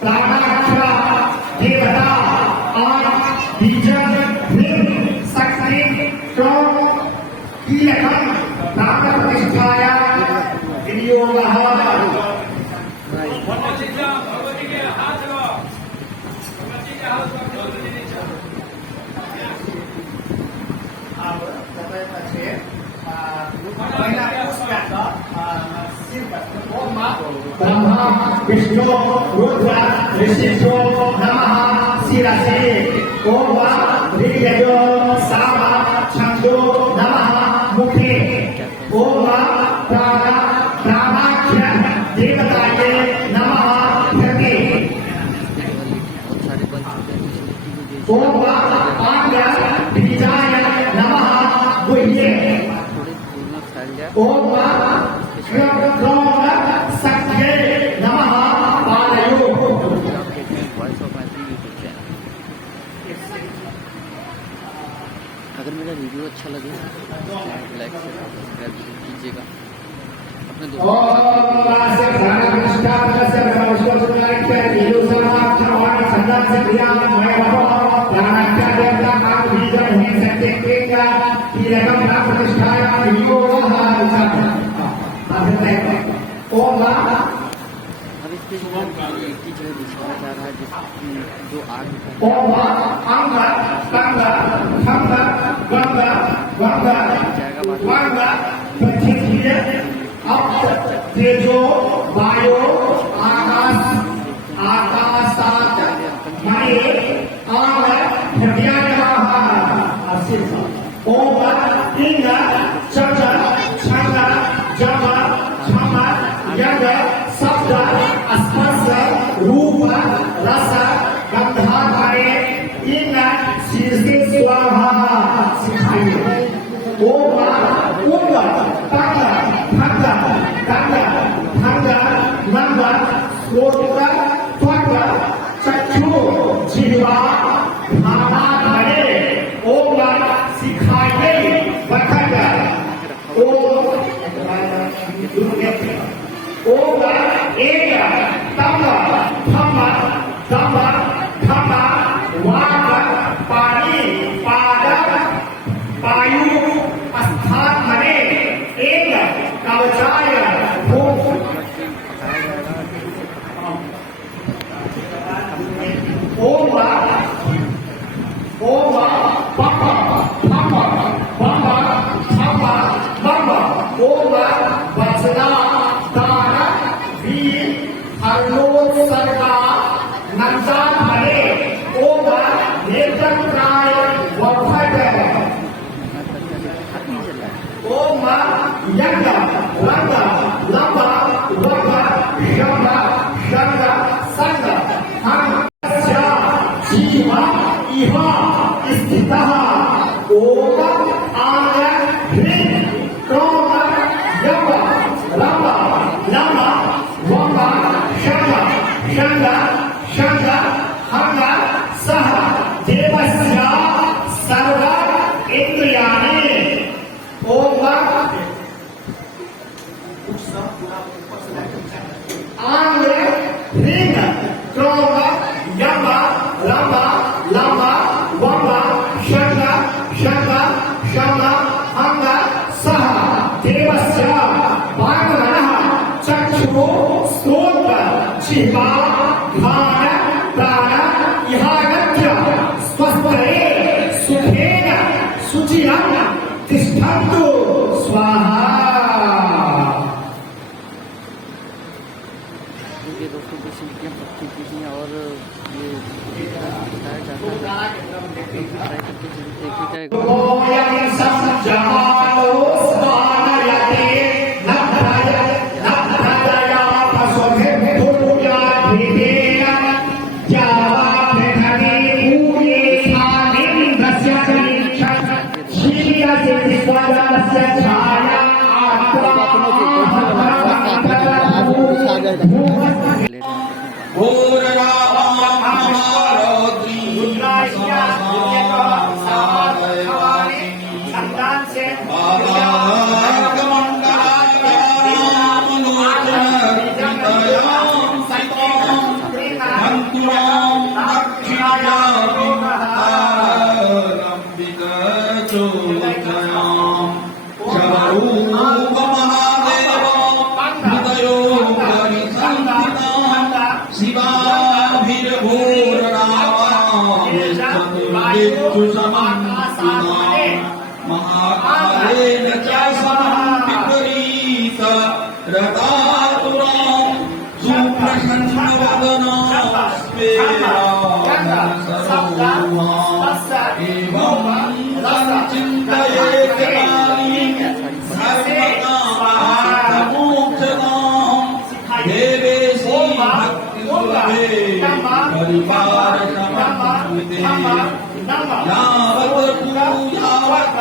प्राणाक्षरा देवता और बीजम शक्ति कीलकम प्राणप्रतिष्ठाया विनियोगः ब्रह्मा विष्णु रुद्र ऋषिभ्यो नमः शिरसे ओम ऋग्यजो साम छन्दो नमः मुखे ओम प्राणाख्य देवताये नमः हृदे ओम आंग्य बीजाय नमः गुह्ये ओम सख्ये नमः पालयो। अगर मेरा वीडियो अच्छा लगे लाइक सब्सक्राइब कीजिएगा अपने अब इसके जो दिखाया जा रहा है जो आग तेजो वायो आकाश आकाशात मये आग हृदयानः ओम इंग चंद छंद जम छम यग शब्द स्पर्श रूप रस गंधाधरे इन शीर्षे स्वाहा सिखाइए ओम उंग तंग भंग गंग भंग मंग श्रोत्र त्वक चक्षु जिह्वा भावाधरे ओम सिखाइए वखग ओम एक तम थम दम धम वाग पानी पाद वायु स्थान मने एक कवचाय भूख ओम पप थम बम थम बम ओम वचना दान वीर हर्लोत्सर्गा नंसान भरे ओम नेत्रत्राय वफद ओम यज्ञ रंग लंब वग शब्द शब्द संग हम जीव इह स्थितः ओम आय ह्रीं क्रोम यम लंब लंब वग शंग शंग शंग हंग सह देवस्य सर्व इंद्रियाणि ओम आंग ह्रीं क्रोम यम लंब लंब वग शंग शंग शंग हंग सह देवस्य वाङ्मनः चक्षुः श्रोत्र जिह्वा घ्राण प्राण इहागत्य स्वस्थये सुखेन शुचिरं तिष्ठन्तु स्वाहा। ये दोस्तों को सीटियाँ पक्की कीजिए और ये बताया जाता है ट्राई करके जरूर देखिएगा। महाकालेन च समं विपरीत रतातुरां सुप्रसन्नवदना एवं संचिन्तयेत् कालीं सर्वकामार्थमोक्षदां देवेशी भक्तिसुलभे परिवारसमन्विते यावत्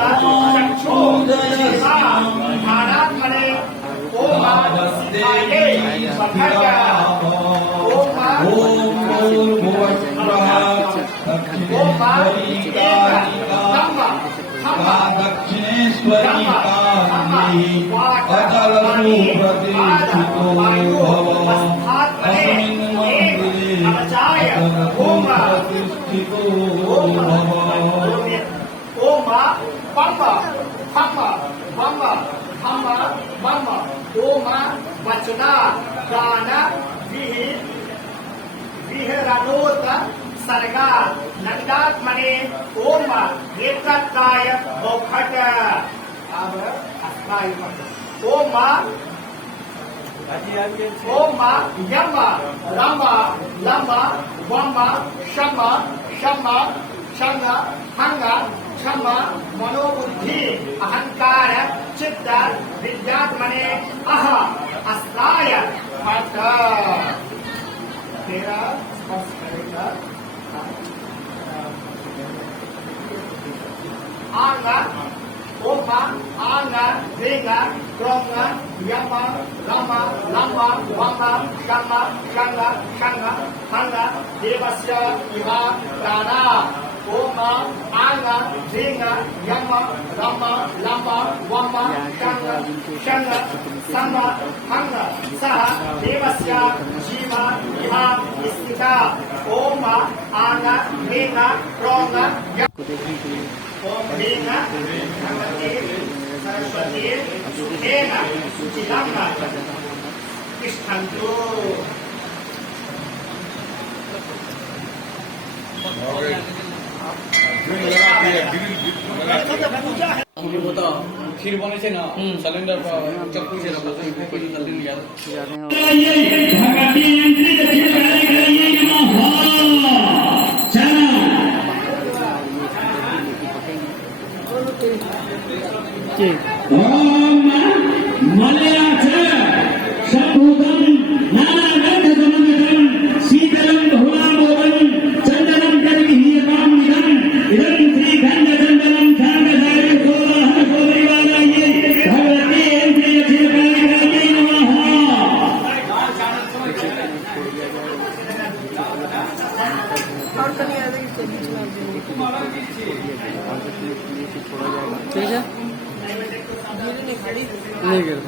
दक्षिणेश्वरी काली अचल प्रतिष्ठितो भव अस्मिन् मन्दिरे अचल प्रतिष्ठितो भव ओम पम फम मम हम मम ओम वचना गान विहरणोत सर्गा नंदात्मने ओम नेत्रत्राय बौखट ओम ओम यम रम लम वम शम शम शंग हंग क्षम मनोबुद्धि अहंकार चित्त विद्यात्मने अह अस्त्राय फट तेरा स्पर्श करेगा आंग ओम आंग रेंग क्रोंग यम रम लम वम शम शंग शंग हंग देवस्य इह प्राणा ओम आंग रेंग यम रम लम वम शंग शंग सम हंग सह देवस्य जीव इह स्थिता ओम आंग रेंग क्रोंग ओम रेंग भगवती सरस्वती सुखेन सुचिरं तिष्ठन्तु खीर बने छे ना सिलेंडर पर चक्कू से रखो कोई जल्दी नहीं आता ठीक है नहीं कर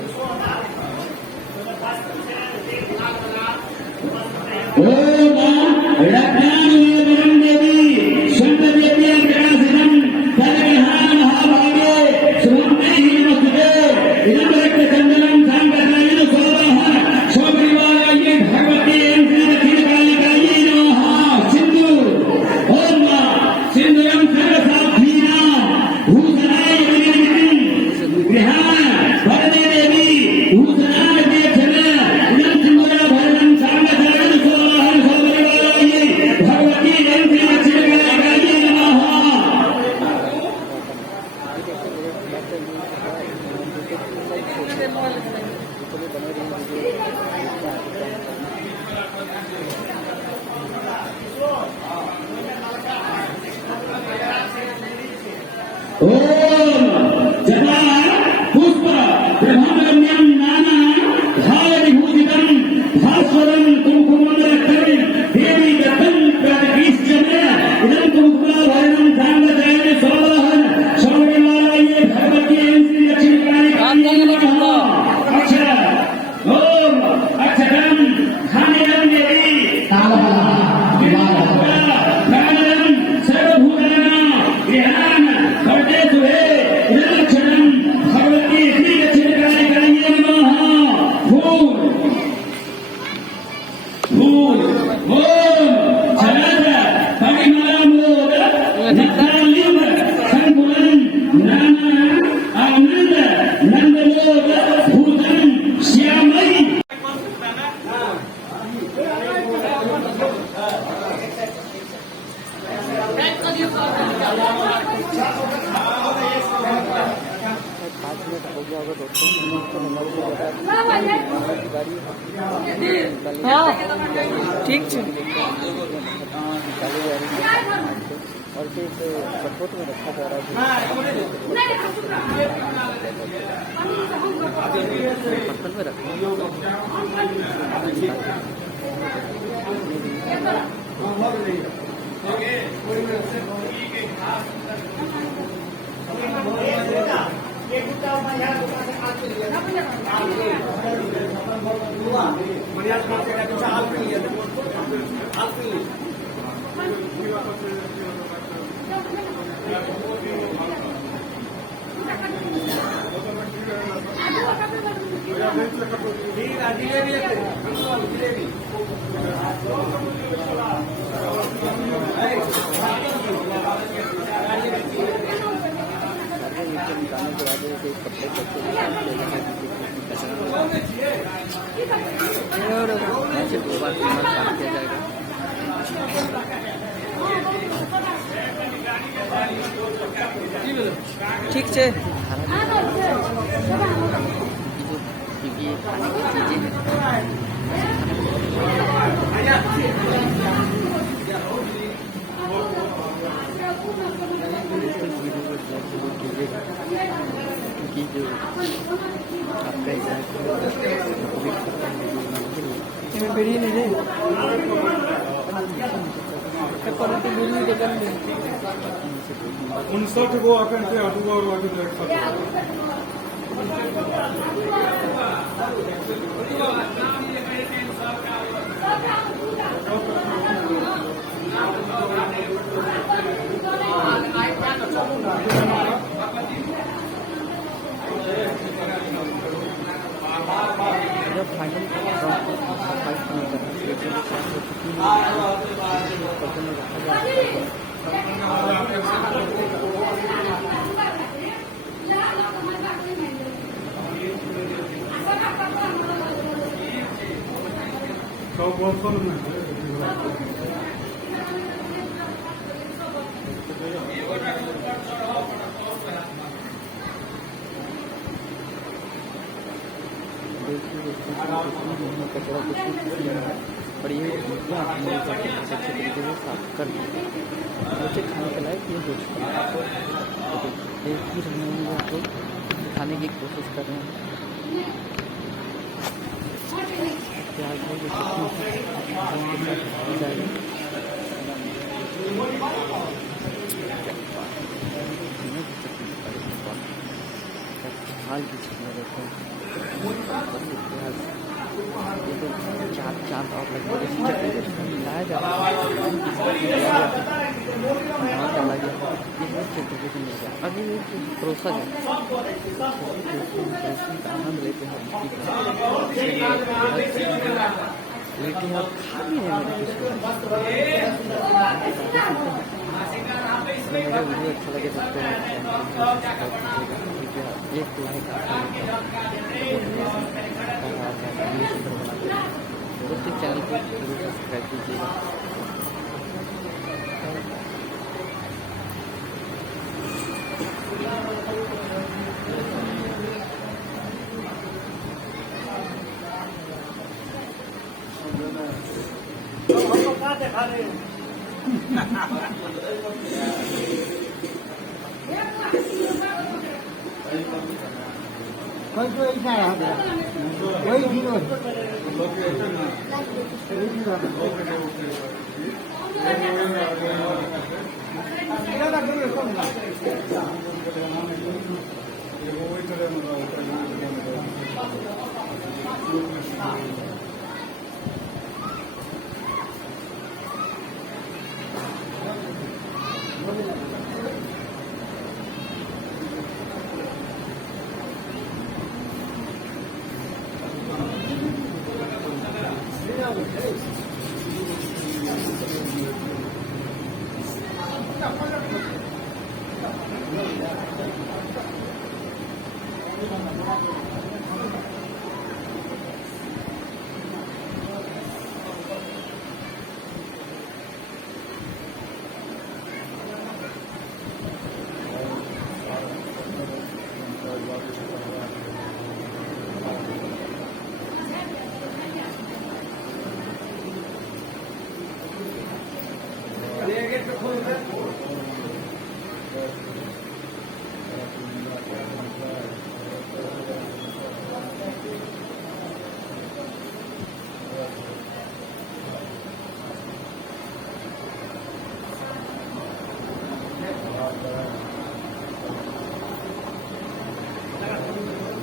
सर्वभूतानां ध्यान करते हुए 5 मिनट हो गया होगा दोस्तों। ठीक है और फिर सपोर्ट में रखा जा रहा है पत्तल में रखा और ऐसे 2 बार 3 बार काम किया जाएगा। ठीक है क्योंकि ये खाने की चीजें क्योंकि जो आपका बेरिए नहीं उनसठ गो अखन से अठुआ और एक साथ फाइनल कचरा कुछ नहीं है और ये अच्छे तरीके से साफ कर दिया बच्चे खाने के लायक ये हो चुका है। तो देख ही रहे हैं आप लोग खाने की कोशिश कर रहे हैं। प्याज है जो हाल की चीज़ें रहते हैं ये तो 4 और लगभग मिलाया जाता है डाला गया ये मिल गया। अभी परोसा जाए का आनंद लेते हैं लेकिन आप खा भी नहीं मेरा वीडियो अच्छा लगे सकते हैं एक लाइक दोस्तों चैनल को जरूर सब्सक्राइब कीजिएगा।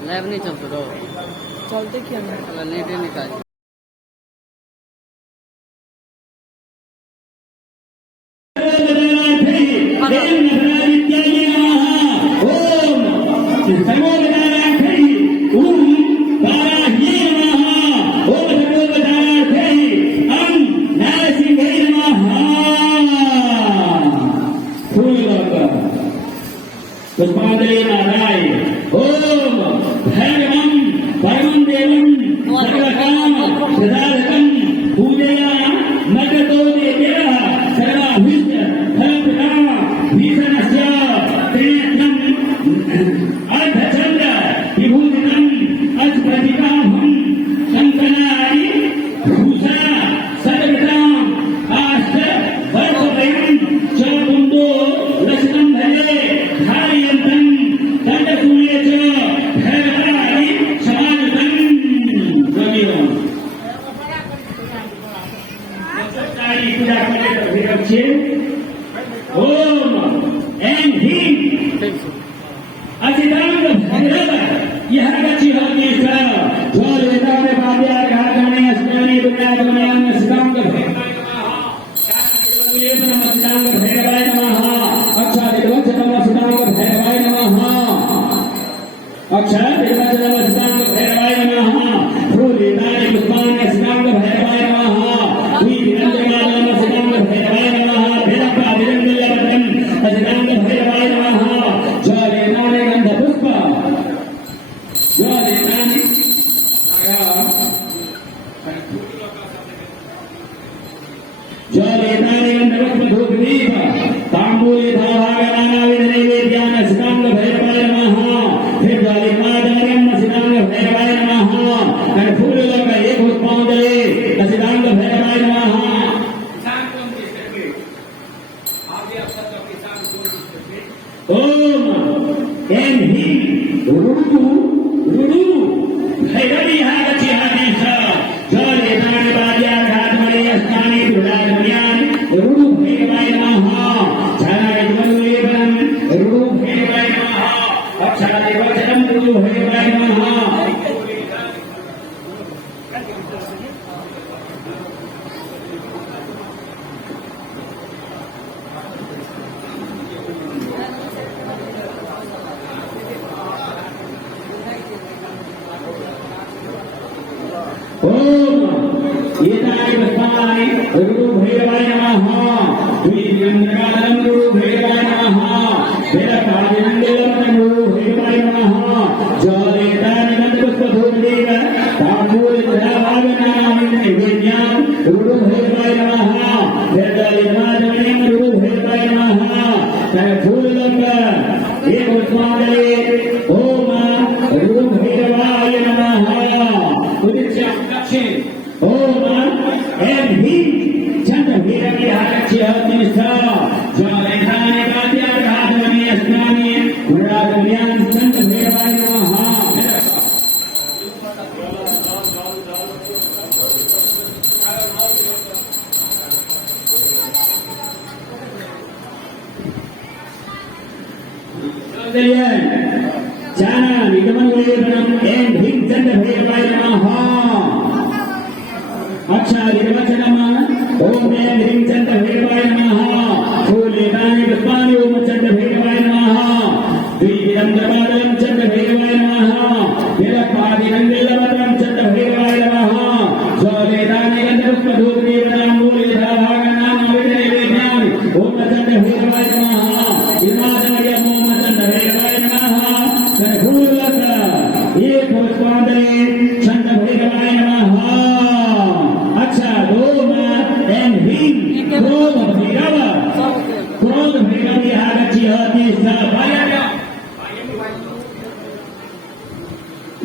लाइव नहीं चलते तो चलते क्या ना साला नेट ही निकाल पुष्पांजलि नाराय ओम भैरवं परमं देवं सर्वकाम सदारतं पूजया नगतो देव्यः सर्वाभीष्ट फलप्रदा भीषणस्य त्रिनेत्रं अर्धचन्द्र विभूषितं अस्फटिकाभं शङ्कराय भूषा सर्वदां आष्ट वर्षद्वयं च कुन्दो लसितं भजे धारयन्तं दण्डसूये च भैरवाय समागतं गम्यम् पूजा करते भैरव छे ओम एं ह्रीं अचितांग भैरव यह गच्छि होति स जो वेदांत वाद्यार घातने अस्मने दुर्गागमयं सितांग भैरवाय नमः सितांग भैरवाय नमः अक्षादिवचनम सितांग भैरवाय नमः अक्षादिवचनम सितांग भैरवाय नमः फूलितानि पुष्पाणि सितांग भैरवाय नमः द्विविरंजनानम सितांग भैरवाय नमः भेदका विरंजलवतं सितांग भैरवाय नमः ज्वालेनानि गंधपुष्प ज्वालेनानि ज्वालेनानि गंधपुष्प धूपदीप तांबूले धाभागनाना विनैवेद्यान सितांग भैरवाय नमः फिर ज्वालेनादार्यम सितांग भैरवाय नमः और फूल लगा एक पुष्पांजलि सितांग भैरवाय नमः ओम एं ह्रीं रुडु भैरवी हागच्छि हादेश जलेतानि वाद्याघातमणे अस्तानि दुर्गागम्यानि रुडु भैरवाय नमः छायायुगलेपनं रुडु भैरवाय नमः अक्षरादिवचनं रुडु भैरवाय नमः ओम एतानि पुष्पाणि रुडु भैरवाय नमः द्विविरंजनानम रुडु भैरवाय नमः वेदकादिनंदिलवतं रुडु भैरवाय नमः ज्वालेतानि गन्धपुष्पधूपदीप तांबूलधाभागनानां नैवेद्यं रुडु भैरवाय नमः वेदलिनादमणिं रुडु भैरवाय नमः फूललंका एक पुष्पांजलि ओम रुडु भैरवाय नमः ओम एं ह्रीं चंद्र भैरवी आगच्छि होति स ज्वालेतानि वाद्याघातमणे अस्मानि दुर्गागम्यानि चंद्र भैरवाय नमः जानामि गमनलेपनं एं ह्रीं चंद्र भैरवाय नमः अक्षादिवचनम ओम एं ह्रीं चंद्र भैरवाय नमः फूलेतानि पुष्पाणि ओम चंद्र भैरवाय नमः द्विविरंजनानम चंद्र भैरवाय नमः वेदकादिनंदिलवतं चंद्र भैरवाय नमः ज्वालेतानि गंधपुष्पधूपदीप तांबूलधाभागनानां विनैवेद्यानि ओम चंद्र भैरवाय नमः विनाशमयम् ओम चंद्र भैरवाय नमः फूललता एक पुष्पांजलि चंद्र भैरवाय नमः अच्छा ओम एं ह्रीं क्रोध भैरव क्रोध भैरवी आगच्छि होति स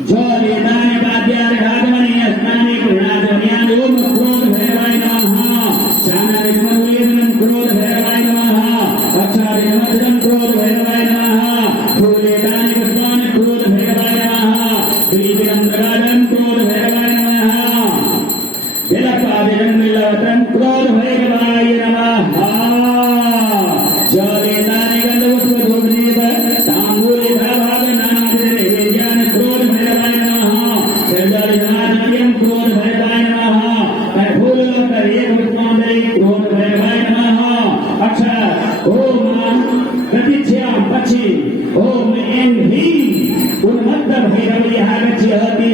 ज्वालेतानि वाद्याघातमणे अस्मानि दुर्गागम्यानि ओम क्रोध भैरवाय नमः चानादिमलेपनं क्रोध भैरवाय नमः अक्षादिवचनं क्रोध भैरवाय नमः फूलेतानि पुष्पाणि क्रोध भैरवाय नमः द्विविरंजनानम क्रोध भैरवाय नमः वेदकादिनंदिलवतं क्रोध भैरवाय नमः ज्वालेतानि गंधपुष्प प्रतीक्षा पक्षी ओम ऐं ह्रीं उन्मत्त भैरव्याः गच्छति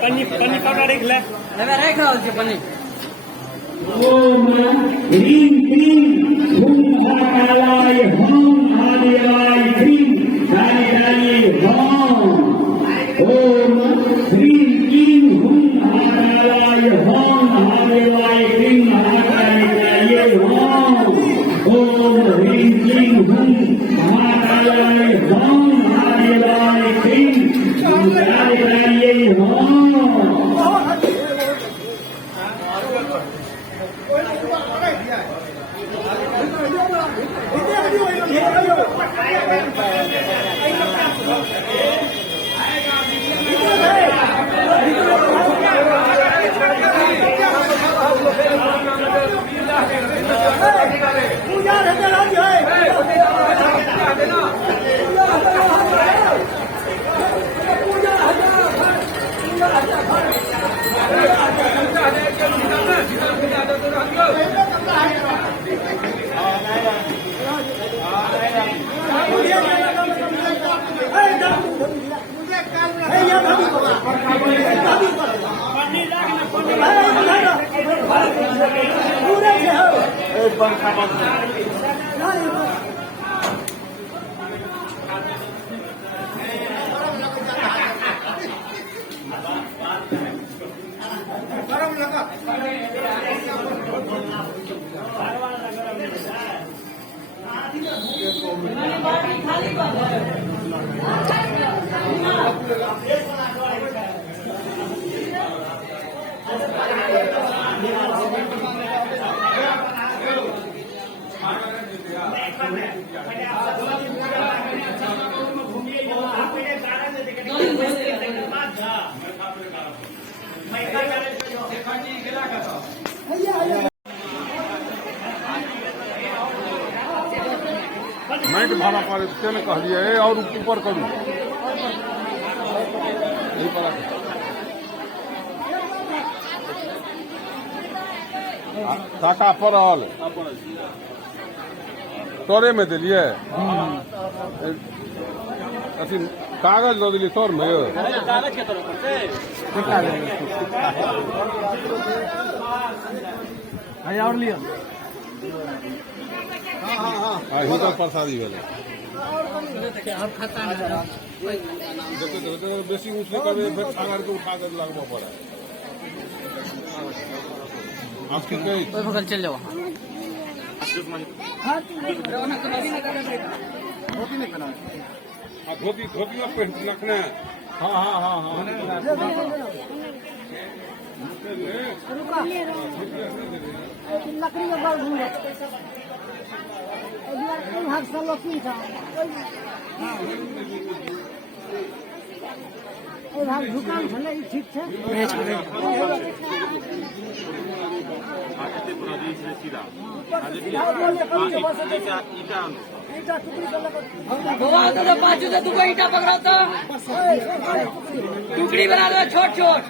पन्नी पकड़ एक ले पन्नी ओम ह्रीं क्लीं हुं महाकालाय हं महादेवाय क्लीं काली काली हं ओम ह्रीं क्लीं हुं महाकालाय हं महादेवाय क्लीं महाकाली काली हं ओम ह्रीं क्लीं हुं महाकालाय हं महादेवाय क्लीं काली काली हं मैं तो भाड़ा पारे तेने कह दिया है और ऊपर करूँ नहीं पड़ा काटा पड़ल तोरे में दिलिए अथी कागज दो दिली तोर में और लिया हिंदल प्रसादी वाले बेसी उछले कभी छागर के उठा कर लगवा पड़ा आपकी कहीं बगल चल जाओ धोती धोती में पहन रखना है हाँ हाँ हाँ हाँ लकड़ी का बल घूम हाथ से लोकी था भाग दुकान छे ठीक है बाजू से दुगो ईटा पकड़ा तो टुकड़ी बना दो छोट छोट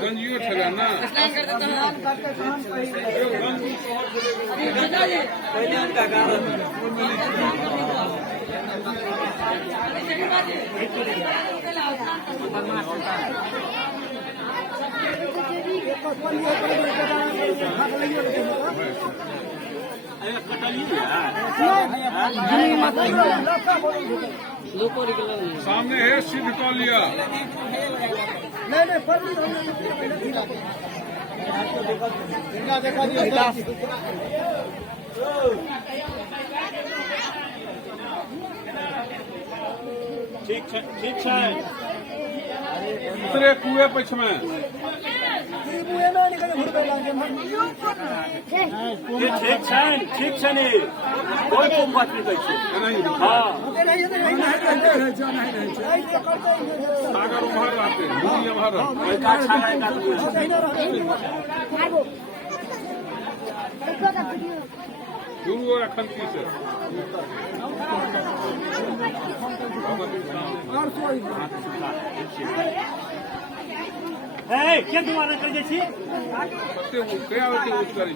गंजियो छला ना सामने है सिद्ध कर लिया ठीक है दूसरे कुएं पक्ष में ठीक है नहीं कोई बात नहीं कहै छै हाँ सागर उम्हर रहते दूरी उम्हर रहते शुरू हो खलकी से क्या तुम्हारा कर जैसी क्या होती उस करी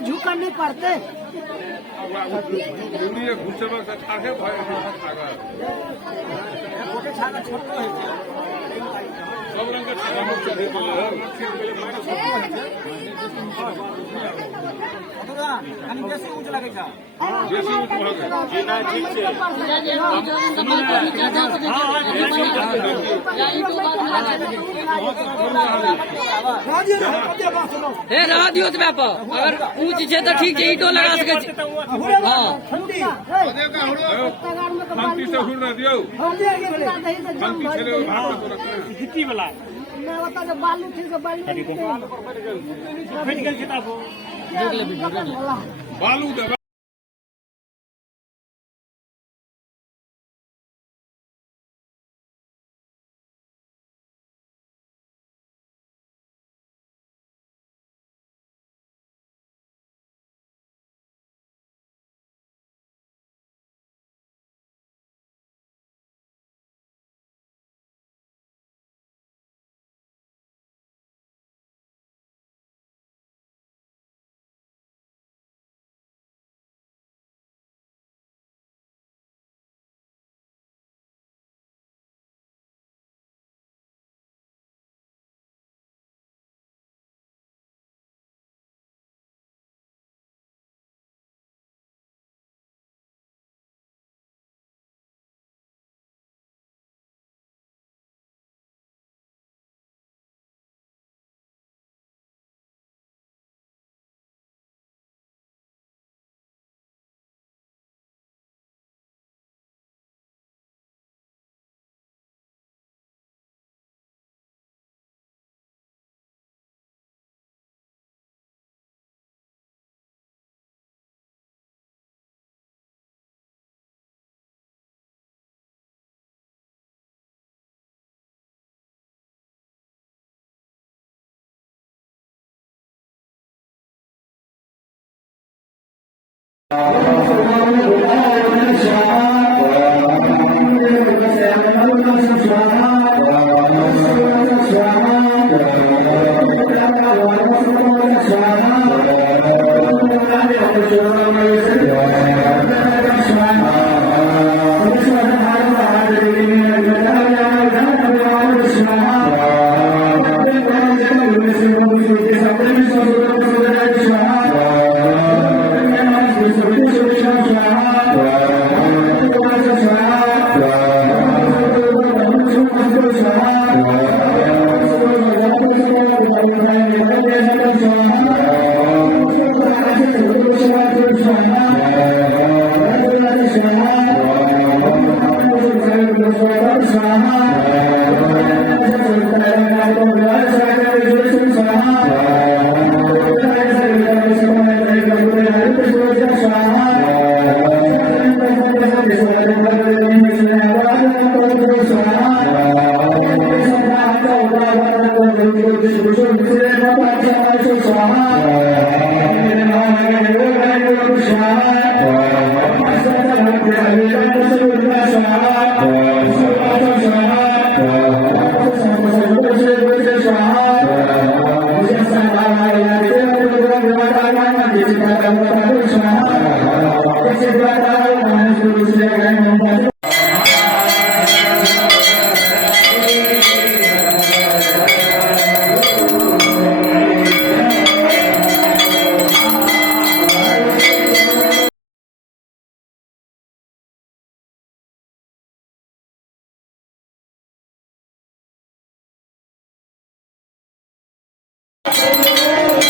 झुका नहीं पड़ते पूरी घुसे में से ठाके भाई सब रंग का छागा मुक्त दे जैसे ऊंच भागे जीना ठीक से हे रहा दियो तो बाप अगर ऊंच छे तो ठीक है ईटो लगा सके छी हां खलकी से हुड़ ना दियो खलकी से भाग तो रखना गिट्टी वाला मैं बता दे बालू ठीक है बालू फिट गल किताब बालू दे Thank you.